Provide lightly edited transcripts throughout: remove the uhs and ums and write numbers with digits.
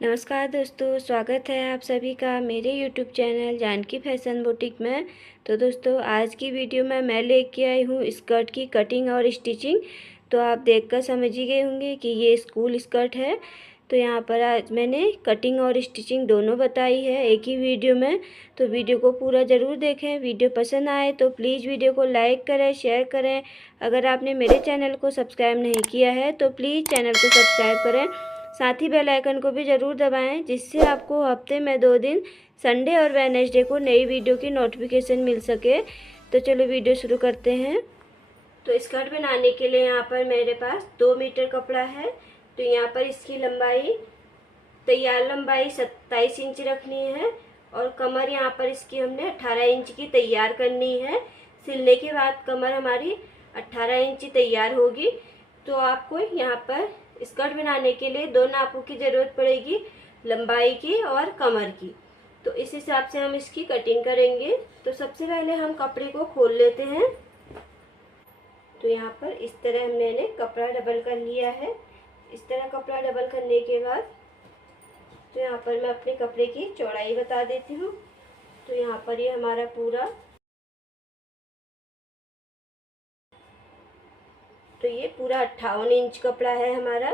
नमस्कार दोस्तों, स्वागत है आप सभी का मेरे YouTube channel Janaki fashion boutique में। तो दोस्तों, आज की वीडियो में मैं लेके आई हूँ स्कर्ट की कटिंग और स्टिचिंग। तो आप देखकर समझ ही गए होंगे कि ये स्कूल स्कर्ट है। तो यहाँ पर आज मैंने कटिंग और स्टिचिंग दोनों बताई है एक ही वीडियो में। तो वीडियो को पूरा ज़रूर देखें। वीडियो पसंद आए तो प्लीज़ वीडियो को लाइक करें, शेयर करें। अगर आपने मेरे चैनल को सब्सक्राइब नहीं किया है तो प्लीज़ चैनल को सब्सक्राइब करें, साथ ही बेल आइकन को भी ज़रूर दबाएं, जिससे आपको हफ्ते में 2 दिन संडे और वेडनेसडे को नई वीडियो की नोटिफिकेशन मिल सके। तो चलो वीडियो शुरू करते हैं। तो स्कर्ट बनाने के लिए यहाँ पर मेरे पास 2 मीटर कपड़ा है। तो यहाँ पर इसकी लंबाई, तैयार लंबाई 27 इंच रखनी है और कमर यहाँ पर इसकी हमने 18 इंच की तैयार करनी है। सिलने के बाद कमर हमारी 18 इंच तैयार होगी। तो आपको यहाँ पर स्कर्ट बनाने के लिए 2 नापों की ज़रूरत पड़ेगी, लंबाई की और कमर की। तो इस हिसाब से हम इसकी कटिंग करेंगे। तो सबसे पहले हम कपड़े को खोल लेते हैं। तो यहाँ पर इस तरह मैंने कपड़ा डबल कर लिया है। इस तरह कपड़ा डबल करने के बाद तो यहाँ पर मैं अपने कपड़े की चौड़ाई बता देती हूँ। तो यहाँ पर ये हमारा पूरा, तो ये पूरा 58 इंच कपड़ा है हमारा।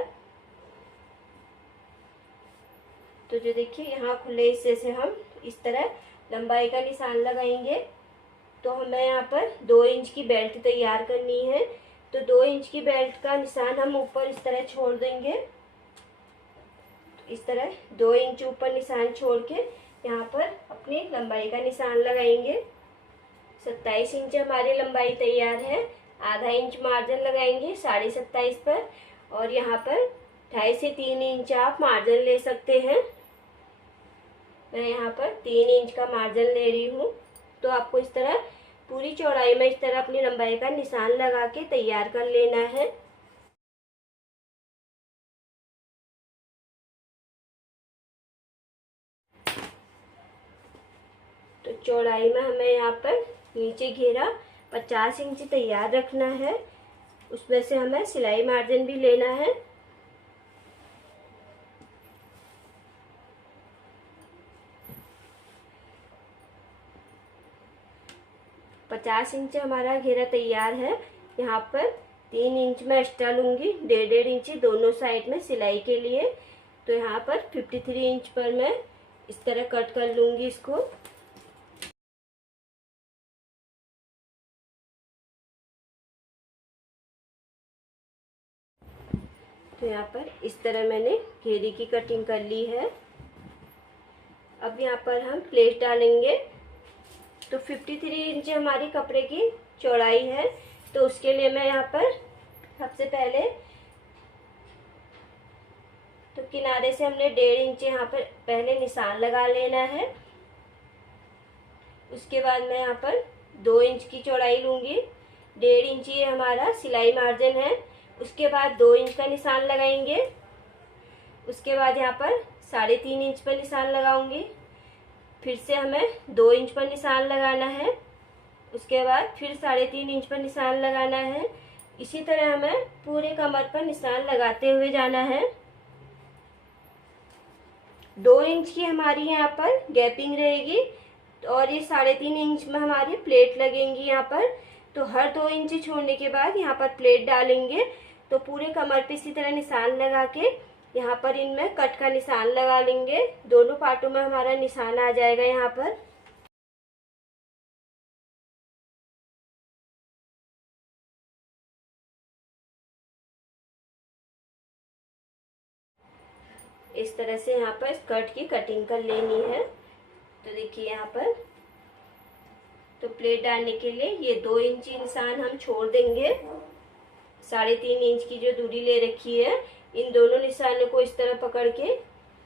तो जो देखिए यहाँ खुले हिस्से से हम इस तरह लंबाई का निशान लगाएंगे। तो हमें यहाँ पर 2 इंच की बेल्ट तैयार करनी है। तो 2 इंच की बेल्ट का निशान हम ऊपर इस तरह छोड़ देंगे। इस तरह 2 इंच ऊपर निशान छोड़ के यहाँ पर अपनी लंबाई का निशान लगाएंगे। 27 इंच हमारी लंबाई तैयार है। आधा इंच मार्जिन लगाएंगे 27.5 पर, और यहाँ पर 2.5 से 3 इंच आप मार्जिन ले सकते हैं। मैं यहाँ पर 3 इंच का मार्जिन ले रही हूँ। तो आपको इस तरह पूरी चौड़ाई में इस तरह अपनी लंबाई का निशान लगा के तैयार कर लेना है। तो चौड़ाई में हमें यहाँ पर नीचे घेरा 50 इंच तैयार रखना है। उसमें से हमें सिलाई मार्जिन भी लेना है। पचास इंच हमारा घेरा तैयार है। यहाँ पर 3 इंच में एक्स्ट्रा लूँगी, 1.5 इंच दोनों साइड में सिलाई के लिए। तो यहाँ पर 53 इंच पर मैं इस तरह कट कर लूँगी इसको। तो यहाँ पर इस तरह मैंने घेरे की कटिंग कर ली है। अब यहाँ पर हम प्लेट डालेंगे। तो 53 इंच हमारी कपड़े की चौड़ाई है। तो उसके लिए मैं यहाँ पर सबसे पहले तो किनारे से हमने 1.5 इंच यहाँ पर पहले निशान लगा लेना है। उसके बाद मैं यहाँ पर 2 इंच की चौड़ाई लूँगी। 1.5 इंच ये हमारा सिलाई मार्जिन है। उसके बाद 2 इंच का निशान लगाएंगे। उसके बाद यहाँ पर 3.5 इंच पर निशान लगाऊंगी। फिर से हमें 2 इंच पर निशान लगाना है। उसके बाद फिर 3.5 इंच पर निशान लगाना है। इसी तरह हमें पूरे कमर पर निशान लगाते हुए जाना है। 2 इंच की हमारी यहाँ पर गैपिंग रहेगी और ये 3.5 इंच में हमारी प्लेट लगेंगी यहाँ पर। तो हर 2 इंच छोड़ने के बाद यहाँ पर प्लेट डालेंगे। तो पूरे कमर पे इसी तरह निशान लगा के यहाँ पर इनमें कट का निशान लगा लेंगे। दोनों पार्टों में हमारा निशान आ जाएगा यहाँ पर। इस तरह से यहाँ पर स्कर्ट की कटिंग कर लेनी है। तो देखिए यहाँ पर तो प्लेट डालने के लिए ये 2 इंच निशान हम छोड़ देंगे। 3.5 इंच की जो दूरी ले रखी है, इन दोनों निशानों को इस तरह पकड़ के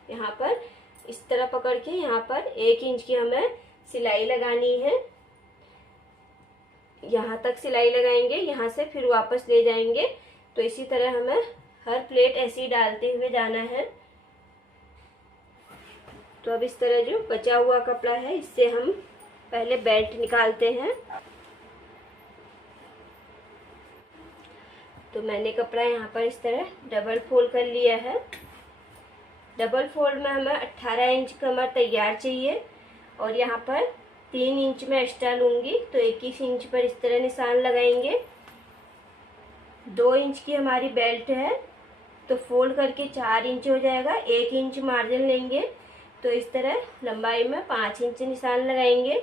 यहाँ पर इस तरह पकड़ के यहाँ पर 1 इंच की हमें सिलाई लगानी है। यहाँ तक सिलाई लगाएंगे, यहाँ से फिर वापस ले जाएंगे। तो इसी तरह हमें हर प्लेट ऐसे ही डालते हुए जाना है। तो अब इस तरह जो बचा हुआ कपड़ा है, इससे हम पहले बेल्ट निकालते हैं। तो मैंने कपड़ा यहाँ पर इस तरह डबल फोल्ड कर लिया है। डबल फोल्ड में हमें 18 इंच कमर तैयार चाहिए और यहाँ पर 3 इंच में एक्स्ट्रा लूँगी, तो 21 इंच पर इस तरह निशान लगाएंगे। 2 इंच की हमारी बेल्ट है तो फोल्ड करके 4 इंच हो जाएगा, 1 इंच मार्जिन लेंगे, तो इस तरह लंबाई में 5 इंच निशान लगाएंगे।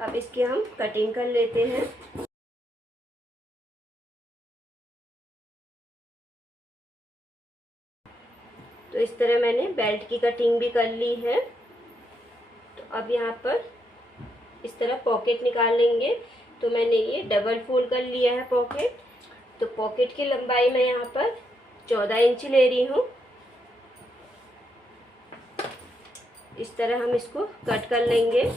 अब इसकी हम कटिंग कर लेते हैं। तो इस तरह मैंने बेल्ट की कटिंग भी कर ली है। तो अब यहाँ पर इस तरह पॉकेट निकाल लेंगे। तो मैंने ये डबल फोल्ड कर लिया है पॉकेट। तो पॉकेट की लंबाई मैं यहाँ पर 14 इंच ले रही हूँ। इस तरह हम इसको कट कर लेंगे।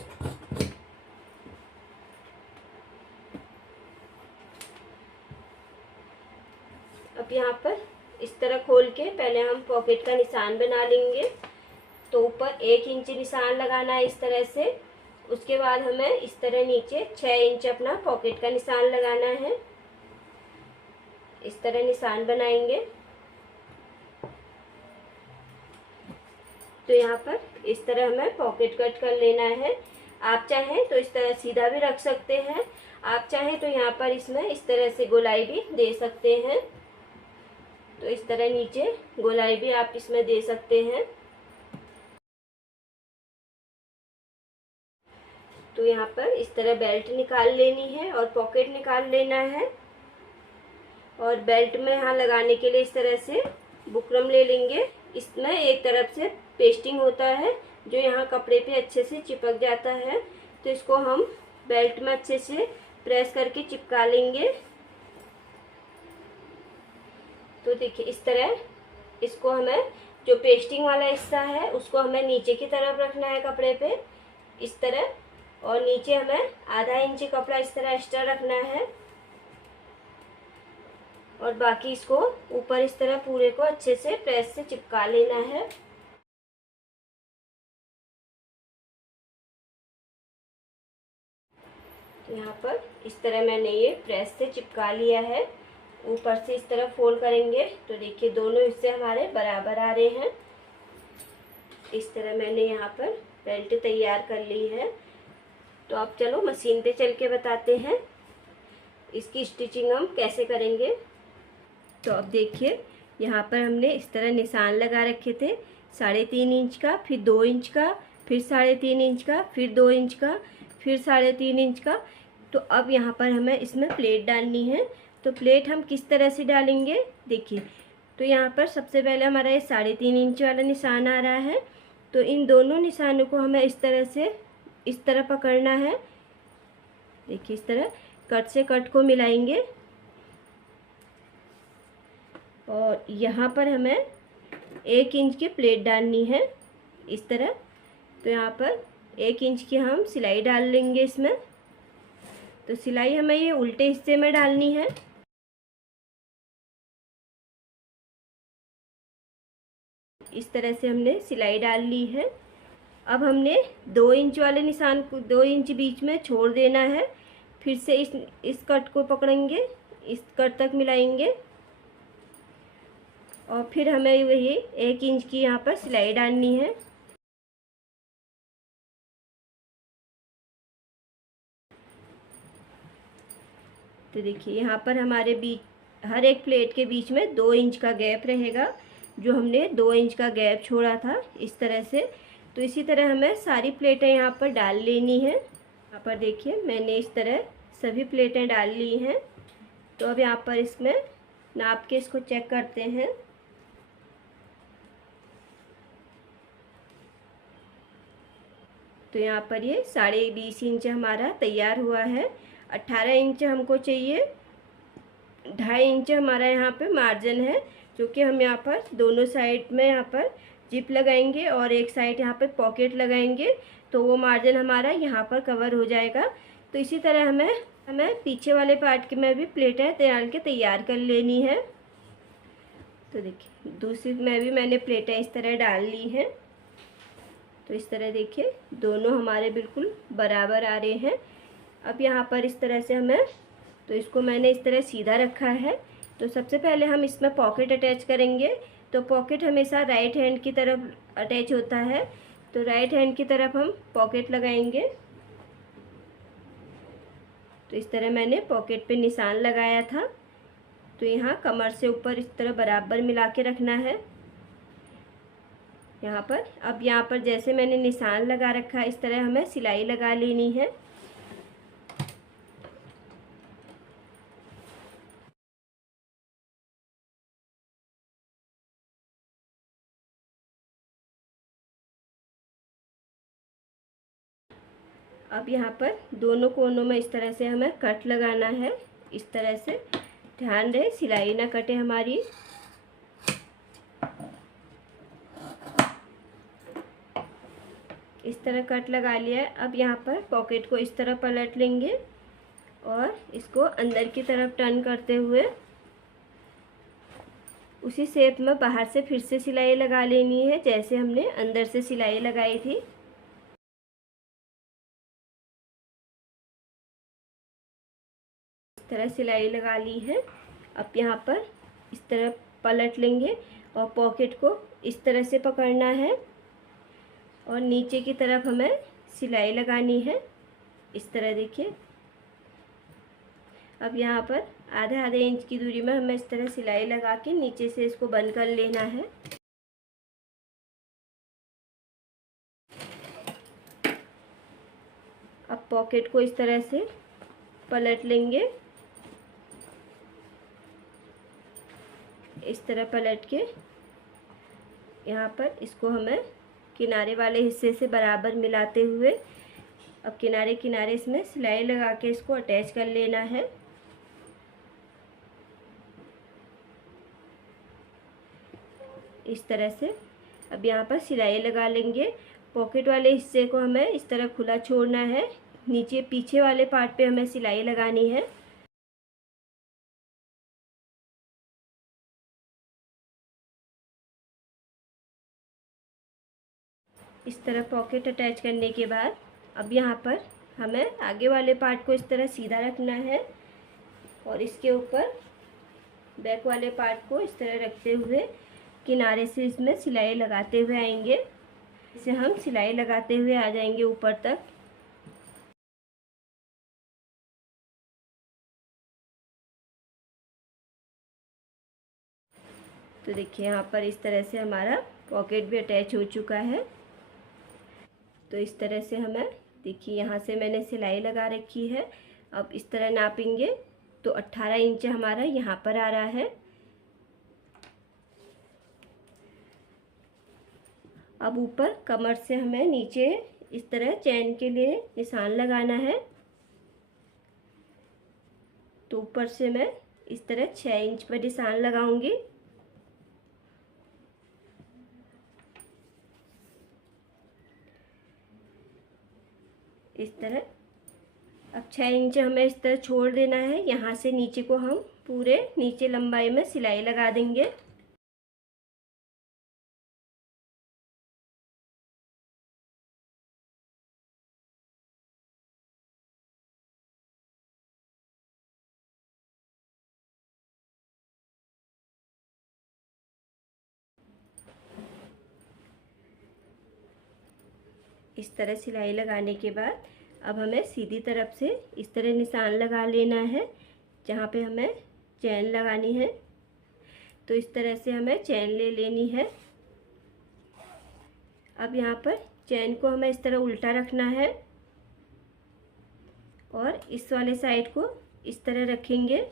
अब यहाँ पर इस तरह खोल के पहले हम पॉकेट का निशान बना लेंगे। तो ऊपर 1 इंच निशान लगाना है इस तरह से। उसके बाद हमें इस तरह नीचे 6 इंच अपना पॉकेट का निशान लगाना है। इस तरह निशान बनाएंगे। तो यहाँ पर इस तरह हमें पॉकेट कट कर लेना है। आप चाहें तो इस तरह सीधा भी रख सकते हैं, आप चाहें तो यहाँ पर इसमें इस तरह से गोलाई भी दे सकते हैं। तो इस तरह नीचे गोलाई भी आप इसमें दे सकते हैं। तो यहाँ पर इस तरह बेल्ट निकाल लेनी है और पॉकेट निकाल लेना है। और बेल्ट में यहाँ लगाने के लिए इस तरह से बुकरम ले लेंगे। इसमें एक तरफ से पेस्टिंग होता है जो यहाँ कपड़े पे अच्छे से चिपक जाता है। तो इसको हम बेल्ट में अच्छे से प्रेस करके चिपका लेंगे। तो देखिए इस तरह इसको हमें जो पेस्टिंग वाला हिस्सा है उसको हमें नीचे की तरफ रखना है कपड़े पे इस तरह, और नीचे हमें आधा इंच कपड़ा इस तरह एक्स्ट्रा रखना है और बाकी इसको ऊपर इस तरह पूरे को अच्छे से प्रेस से चिपका लेना है। तो यहाँ पर इस तरह मैंने ये प्रेस से चिपका लिया है। ऊपर से इस तरह फोल्ड करेंगे तो देखिए दोनों हिस्से हमारे बराबर आ रहे हैं। इस तरह मैंने यहाँ पर बेल्ट तैयार कर ली है। तो अब चलो मशीन पे चल के बताते हैं इसकी स्टिचिंग हम कैसे करेंगे। तो अब देखिए यहाँ पर हमने इस तरह निशान लगा रखे थे 3.5 इंच का, फिर 2 इंच का, फिर 3.5 इंच का, फिर 2 इंच का, फिर 3.5 इंच का। तो अब यहाँ पर हमें इसमें प्लेट डालनी है। तो प्लेट हम किस तरह से डालेंगे देखिए। तो यहाँ पर सबसे पहले हमारा ये 3.5 इंच वाला निशान आ रहा है। तो इन दोनों निशानों को हमें इस तरह से इस तरह पकड़ना है। देखिए इस तरह कट से कट को मिलाएंगे और यहाँ पर हमें 1 इंच की प्लेट डालनी है इस तरह। तो यहाँ पर 1 इंच की हम सिलाई डाल लेंगे इसमें। तो सिलाई हमें ये उल्टे हिस्से में डालनी है। इस तरह से हमने सिलाई डाल ली है। अब हमने 2 इंच वाले निशान को 2 इंच बीच में छोड़ देना है। फिर से इस कट को पकड़ेंगे, इस कट तक मिलाएंगे और फिर हमें वही 1 इंच की यहाँ पर सिलाई डालनी है। तो देखिए यहाँ पर हमारे बीच हर एक प्लेट के बीच में 2 इंच का गैप रहेगा, जो हमने 2 इंच का गैप छोड़ा था इस तरह से। तो इसी तरह हमें सारी प्लेटें यहाँ पर डाल लेनी है। यहाँ पर देखिए मैंने इस तरह सभी प्लेटें डाल ली हैं। तो अब यहाँ पर इसमें नाप के इसको चेक करते हैं। तो यहाँ पर ये 20.5 इंच हमारा तैयार हुआ है। 18 इंच हमको चाहिए, 2.5 इंच हमारा यहाँ पे मार्जिन है, जो कि हम यहाँ पर दोनों साइड में यहाँ पर जिप लगाएंगे और एक साइड यहाँ पर पॉकेट लगाएंगे। तो वो मार्जिन हमारा यहाँ पर कवर हो जाएगा। तो इसी तरह हमें पीछे वाले पार्ट के में भी प्लेटें डाल के तैयार कर लेनी है। तो देखिए दूसरी में भी मैंने प्लेटें इस तरह डाल ली हैं। तो इस तरह देखिए दोनों हमारे बिल्कुल बराबर आ रहे हैं। अब यहाँ पर इस तरह से हमें, तो इसको मैंने इस तरह सीधा रखा है। तो सबसे पहले हम इसमें पॉकेट अटैच करेंगे। तो पॉकेट हमेशा राइट हैंड की तरफ अटैच होता है, तो राइट हैंड की तरफ हम पॉकेट लगाएंगे। तो इस तरह मैंने पॉकेट पे निशान लगाया था। तो यहाँ कमर से ऊपर इस तरह बराबर मिला के रखना है यहाँ पर। अब यहाँ पर जैसे मैंने निशान लगा रखा है, इस तरह हमें सिलाई लगा लेनी है। अब यहाँ पर दोनों कोनों में इस तरह से हमें कट लगाना है। इस तरह से ध्यान रहे सिलाई ना कटे हमारी। इस तरह कट लगा लिया है। अब यहाँ पर पॉकेट को इस तरह पलट लेंगे और इसको अंदर की तरफ टर्न करते हुए उसी शेप में बाहर से फिर से सिलाई लगा लेनी है, जैसे हमने अंदर से सिलाई लगाई थी। इस तरह सिलाई लगा ली है। अब यहाँ पर इस तरह पलट लेंगे और पॉकेट को इस तरह से पकड़ना है और नीचे की तरफ हमें सिलाई लगानी है। इस तरह देखिए। अब यहाँ पर आधे इंच की दूरी में हमें इस तरह सिलाई लगा के नीचे से इसको बंद कर लेना है। अब पॉकेट को इस तरह से पलट लेंगे। इस तरह पलट के यहाँ पर इसको हमें किनारे वाले हिस्से से बराबर मिलाते हुए अब किनारे किनारे इसमें सिलाई लगा के इसको अटैच कर लेना है। इस तरह से अब यहाँ पर सिलाई लगा लेंगे। पॉकेट वाले हिस्से को हमें इस तरह खुला छोड़ना है। नीचे पीछे वाले पार्ट पे हमें सिलाई लगानी है। इस तरह पॉकेट अटैच करने के बाद अब यहाँ पर हमें आगे वाले पार्ट को इस तरह सीधा रखना है और इसके ऊपर बैक वाले पार्ट को इस तरह रखते हुए किनारे से इसमें सिलाई लगाते हुए आएंगे। इसे हम सिलाई लगाते हुए आ जाएंगे ऊपर तक। तो देखिए यहाँ पर इस तरह से हमारा पॉकेट भी अटैच हो चुका है। तो इस तरह से हमें देखिए यहाँ से मैंने सिलाई लगा रखी है। अब इस तरह नापेंगे तो 18 इंच हमारा यहाँ पर आ रहा है। अब ऊपर कमर से हमें नीचे इस तरह चैन के लिए निशान लगाना है। तो ऊपर से मैं इस तरह 6 इंच पर निशान लगाऊंगी। इस तरह अब 6 इंच हमें इस तरह छोड़ देना है। यहाँ से नीचे को हम पूरे नीचे लंबाई में सिलाई लगा देंगे। इस तरह सिलाई लगाने के बाद अब हमें सीधी तरफ से इस तरह निशान लगा लेना है जहाँ पे हमें चैन लगानी है। तो इस तरह से हमें चैन ले लेनी है। अब यहाँ पर चैन को हमें इस तरह उल्टा रखना है और इस वाले साइड को इस तरह रखेंगे।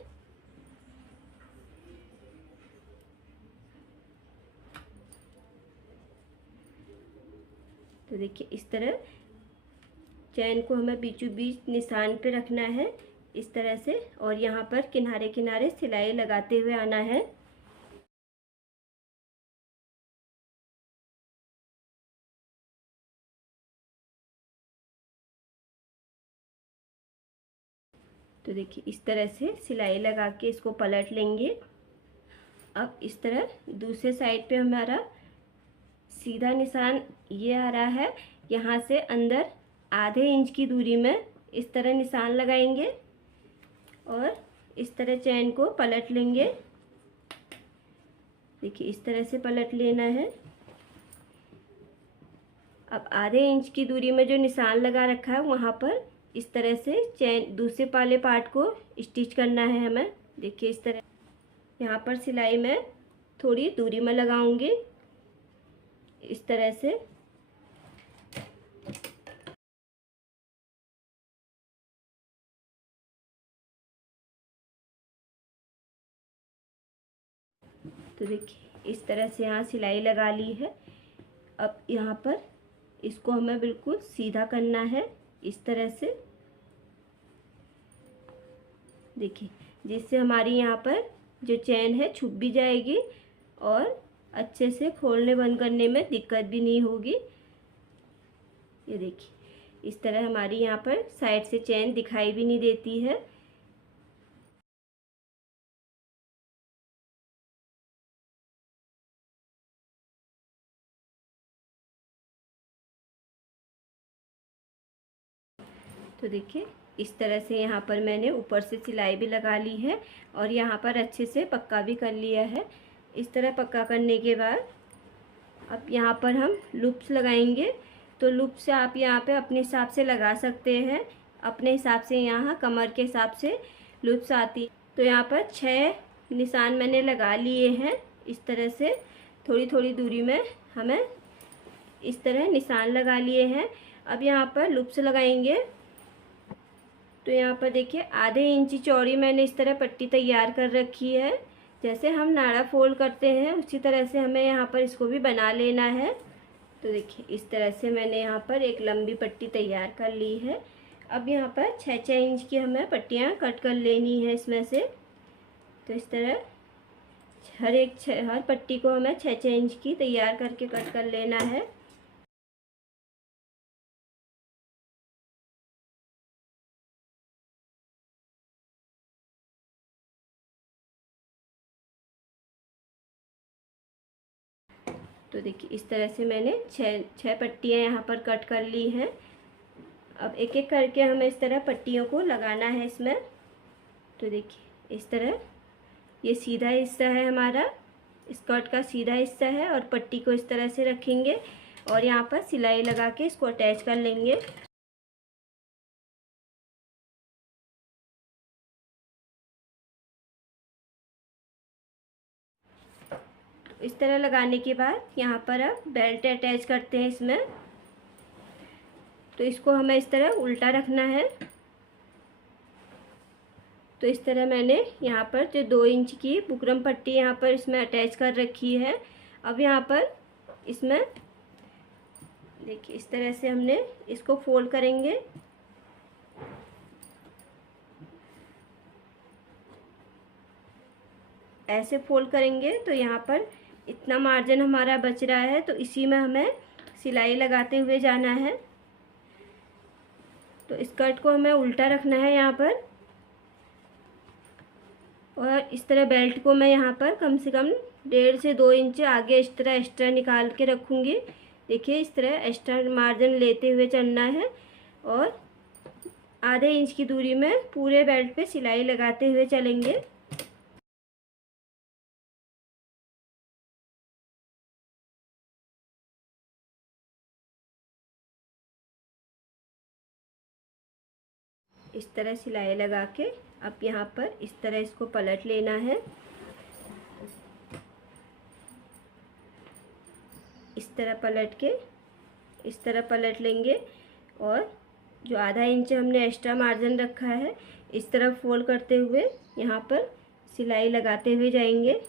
तो देखिए इस तरह चैन को हमें बीचों बीच निशान पे रखना है इस तरह से, और यहाँ पर किनारे किनारे सिलाई लगाते हुए आना है। तो देखिए इस तरह से सिलाई लगा के इसको पलट लेंगे। अब इस तरह दूसरे साइड पे हमारा सीधा निशान ये आ रहा है। यहाँ से अंदर आधे इंच की दूरी में इस तरह निशान लगाएंगे और इस तरह चैन को पलट लेंगे। देखिए इस तरह से पलट लेना है। अब आधे इंच की दूरी में जो निशान लगा रखा है वहाँ पर इस तरह से चैन दूसरे वाले पार्ट को स्टिच करना है हमें। देखिए इस तरह यहाँ पर सिलाई में थोड़ी दूरी में लगाऊंगी इस तरह से। तो देखिए इस तरह से यहाँ सिलाई लगा ली है। अब यहाँ पर इसको हमें बिल्कुल सीधा करना है इस तरह से। देखिए जिससे हमारी यहाँ पर जो चैन है छुप भी जाएगी और अच्छे से खोलने बंद करने में दिक्कत भी नहीं होगी। ये देखिए इस तरह हमारी यहाँ पर साइड से चैन दिखाई भी नहीं देती है। तो देखिए इस तरह से यहाँ पर मैंने ऊपर से सिलाई भी लगा ली है और यहाँ पर अच्छे से पक्का भी कर लिया है। इस तरह पक्का करने के बाद अब यहाँ पर हम लूप्स लगाएंगे। तो लूप से आप यहाँ पे अपने हिसाब से लगा सकते हैं। अपने हिसाब से यहाँ कमर के हिसाब से लूप्स आती। तो यहाँ पर 6 निशान मैंने लगा लिए हैं। इस तरह से थोड़ी थोड़ी दूरी में हमें इस तरह निशान लगा लिए हैं। अब यहाँ पर लूप्स लगाएंगे। तो यहाँ पर देखिए आधे इंची चौड़ी मैंने इस तरह पट्टी तैयार कर रखी है। जैसे हम नाड़ा फोल्ड करते हैं उसी तरह से हमें यहाँ पर इसको भी बना लेना है। तो देखिए इस तरह से मैंने यहाँ पर एक लंबी पट्टी तैयार कर ली है। अब यहाँ पर 6-6 इंच की हमें पट्टियाँ कट कर लेनी है इसमें से। तो इस तरह हर पट्टी को हमें 6-6 इंच की तैयार करके कट कर लेना है। तो देखिए इस तरह से मैंने छः पट्टियाँ यहाँ पर कट कर ली हैं। अब एक एक करके हमें इस तरह पट्टियों को लगाना है इसमें। तो देखिए इस तरह ये सीधा हिस्सा है हमारा, स्कर्ट का सीधा हिस्सा है और पट्टी को इस तरह से रखेंगे और यहाँ पर सिलाई लगा के इसको अटैच कर लेंगे। इस तरह लगाने के बाद यहाँ पर अब बेल्ट अटैच करते हैं इसमें। तो इसको हमें इस तरह उल्टा रखना है। तो इस तरह मैंने यहाँ पर जो 2 इंच की बुकरम पट्टी यहाँ पर इसमें अटैच कर रखी है। अब यहाँ पर इसमें देखिए इस तरह से हमने इसको फोल्ड करेंगे। ऐसे फोल्ड करेंगे तो यहाँ पर इतना मार्जिन हमारा बच रहा है, तो इसी में हमें सिलाई लगाते हुए जाना है। तो स्कर्ट को हमें उल्टा रखना है यहाँ पर और इस तरह बेल्ट को मैं यहाँ पर कम से कम 1.5 से 2 इंच आगे इस तरह एक्स्ट्रा निकाल के रखूँगी। देखिए इस तरह एक्स्ट्रा मार्जिन लेते हुए चलना है और आधे इंच की दूरी में पूरे बेल्ट पे सिलाई लगाते हुए चलेंगे। इस तरह सिलाई लगा के अब यहाँ पर इस तरह इसको पलट लेना है। इस तरह पलट के इस तरह पलट लेंगे और जो आधा इंच हमने एक्स्ट्रा मार्जिन रखा है इस तरह फोल्ड करते हुए यहाँ पर सिलाई लगाते हुए जाएंगे।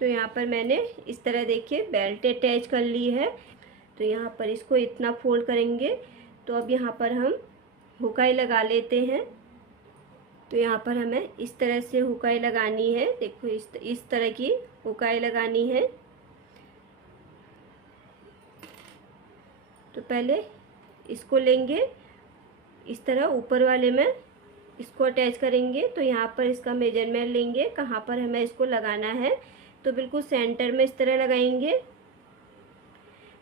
तो यहाँ पर मैंने इस तरह देखिए बेल्ट अटैच कर ली है। तो यहाँ पर इसको इतना फोल्ड करेंगे। तो अब यहाँ पर हम हुकाई लगा लेते हैं। तो यहाँ पर हमें इस तरह से हुकाई लगानी है। देखो इस तरह की हुकाई लगानी है। तो पहले इसको लेंगे, इस तरह ऊपर वाले में इसको अटैच करेंगे। तो यहाँ पर इसका मेजरमेंट लेंगे, कहाँ पर हमें इसको लगाना है, तो बिल्कुल सेंटर में इस तरह लगाएंगे।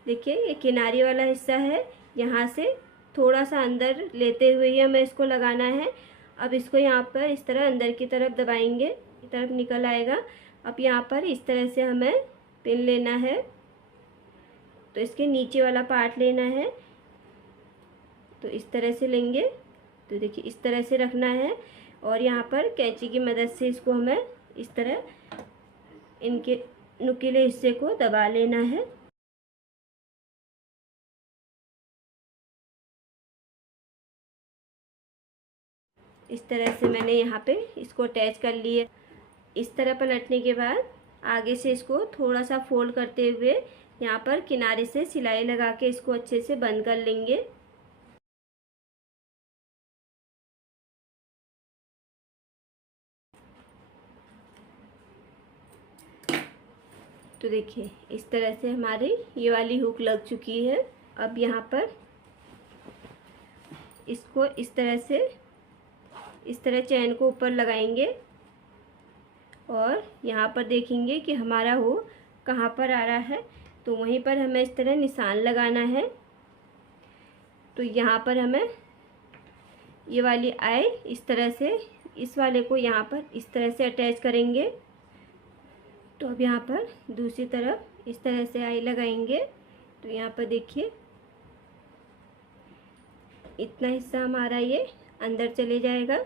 देखिए ये किनारी वाला हिस्सा है, यहाँ से थोड़ा सा अंदर लेते हुए ही हमें इसको लगाना है। अब इसको यहाँ पर इस तरह अंदर की तरफ दबाएंगे, इस तरफ निकल आएगा। अब यहाँ पर इस तरह से हमें पिन लेना है, तो इसके नीचे वाला पार्ट लेना है, तो इस तरह से लेंगे। तो देखिए इस तरह से रखना है और यहाँ पर कैंची की मदद से इसको हमें इस तरह इनके नुकीले हिस्से को दबा लेना है। इस तरह से मैंने यहाँ पे इसको अटैच कर लिए। इस तरह पलटने के बाद आगे से इसको थोड़ा सा फोल्ड करते हुए यहाँ पर किनारे से सिलाई लगा के इसको अच्छे से बंद कर लेंगे। तो देखिए इस तरह से हमारी ये वाली हुक लग चुकी है। अब यहाँ पर इसको इस तरह से इस तरह चैन को ऊपर लगाएंगे और यहाँ पर देखेंगे कि हमारा हुक कहाँ पर आ रहा है, तो वहीं पर हमें इस तरह निशान लगाना है। तो यहाँ पर हमें ये वाली आई इस तरह से इस वाले को यहाँ पर इस तरह से अटैच करेंगे। तो अब यहाँ पर दूसरी तरफ इस तरह से आई लगाएंगे। तो यहाँ पर देखिए इतना हिस्सा हमारा ये अंदर चले जाएगा,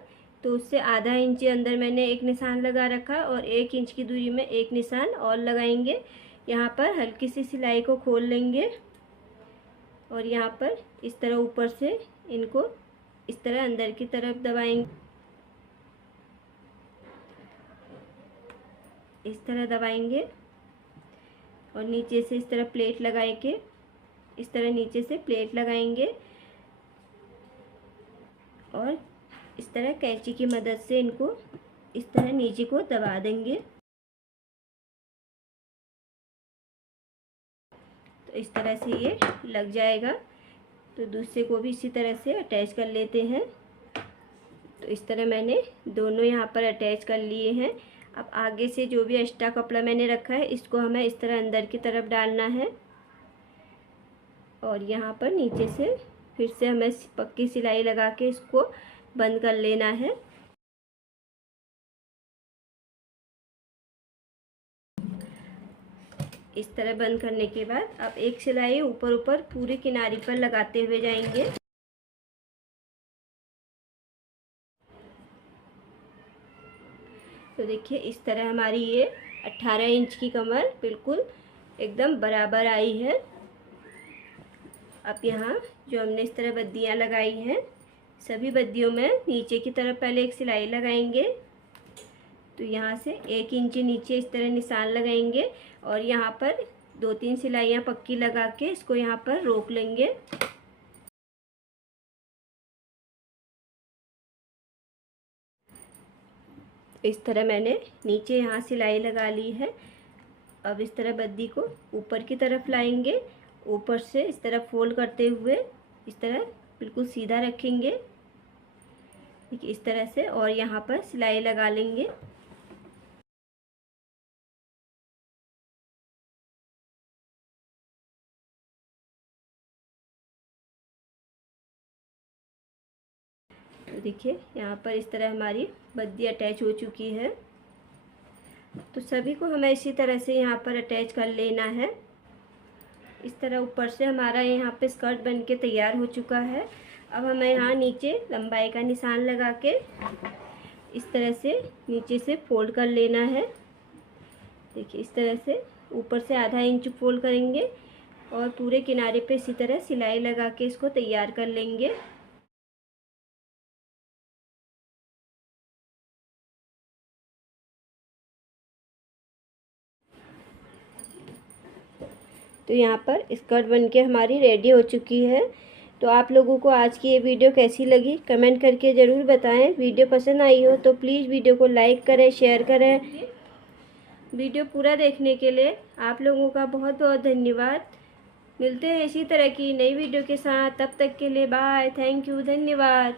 तो उससे आधा इंच अंदर मैंने एक निशान लगा रखा और 1 इंच की दूरी में एक निशान और लगाएंगे। यहाँ पर हल्की सी सिलाई को खोल लेंगे और यहाँ पर इस तरह ऊपर से इनको इस तरह अंदर की तरफ दबाएंगे, इस तरह दबाएंगे और नीचे से इस तरह प्लेट लगाए के इस तरह नीचे से प्लेट लगाएंगे और इस तरह कैंची की मदद से इनको इस तरह नीचे को दबा देंगे। तो इस तरह से ये लग जाएगा। तो दूसरे को भी इसी तरह से अटैच कर लेते हैं। तो इस तरह मैंने दोनों यहाँ पर अटैच कर लिए हैं। अब आगे से जो भी एक्स्ट्रा कपड़ा मैंने रखा है इसको हमें इस तरह अंदर की तरफ डालना है और यहाँ पर नीचे से फिर से हमें पक्की सिलाई लगा के इसको बंद कर लेना है। इस तरह बंद करने के बाद अब एक सिलाई ऊपर ऊपर पूरे किनारे पर लगाते हुए जाएंगे। तो देखिए इस तरह हमारी ये 18 इंच की कमर बिल्कुल एकदम बराबर आई है। अब यहाँ जो हमने इस तरह बद्दियाँ लगाई हैं सभी बद्दियों में नीचे की तरफ पहले एक सिलाई लगाएंगे। तो यहाँ से 1 इंच नीचे इस तरह निशान लगाएंगे और यहाँ पर 2-3 सिलाइयाँ पक्की लगा के इसको यहाँ पर रोक लेंगे। इस तरह मैंने नीचे यहाँ सिलाई लगा ली है। अब इस तरह बद्दी को ऊपर की तरफ लाएंगे, ऊपर से इस तरह फोल्ड करते हुए इस तरह बिल्कुल सीधा रखेंगे, ठीक इस तरह से, और यहाँ पर सिलाई लगा लेंगे। तो देखिए यहाँ पर इस तरह हमारी बद्दी अटैच हो चुकी है। तो सभी को हमें इसी तरह से यहाँ पर अटैच कर लेना है। इस तरह ऊपर से हमारा यहाँ पे स्कर्ट बन के तैयार हो चुका है। अब हमें यहाँ नीचे लंबाई का निशान लगा के इस तरह से नीचे से फोल्ड कर लेना है। देखिए इस तरह से ऊपर से आधा इंच फोल्ड करेंगे और पूरे किनारे पे इसी तरह सिलाई लगा के इसको तैयार कर लेंगे। तो यहाँ पर स्कर्ट बनके हमारी रेडी हो चुकी है। तो आप लोगों को आज की ये वीडियो कैसी लगी कमेंट करके ज़रूर बताएं। वीडियो पसंद आई हो तो प्लीज़ वीडियो को लाइक करें, शेयर करें। वीडियो पूरा देखने के लिए आप लोगों का बहुत बहुत धन्यवाद। मिलते हैं इसी तरह की नई वीडियो के साथ। तब तक के लिए बाय, थैंक यू, धन्यवाद।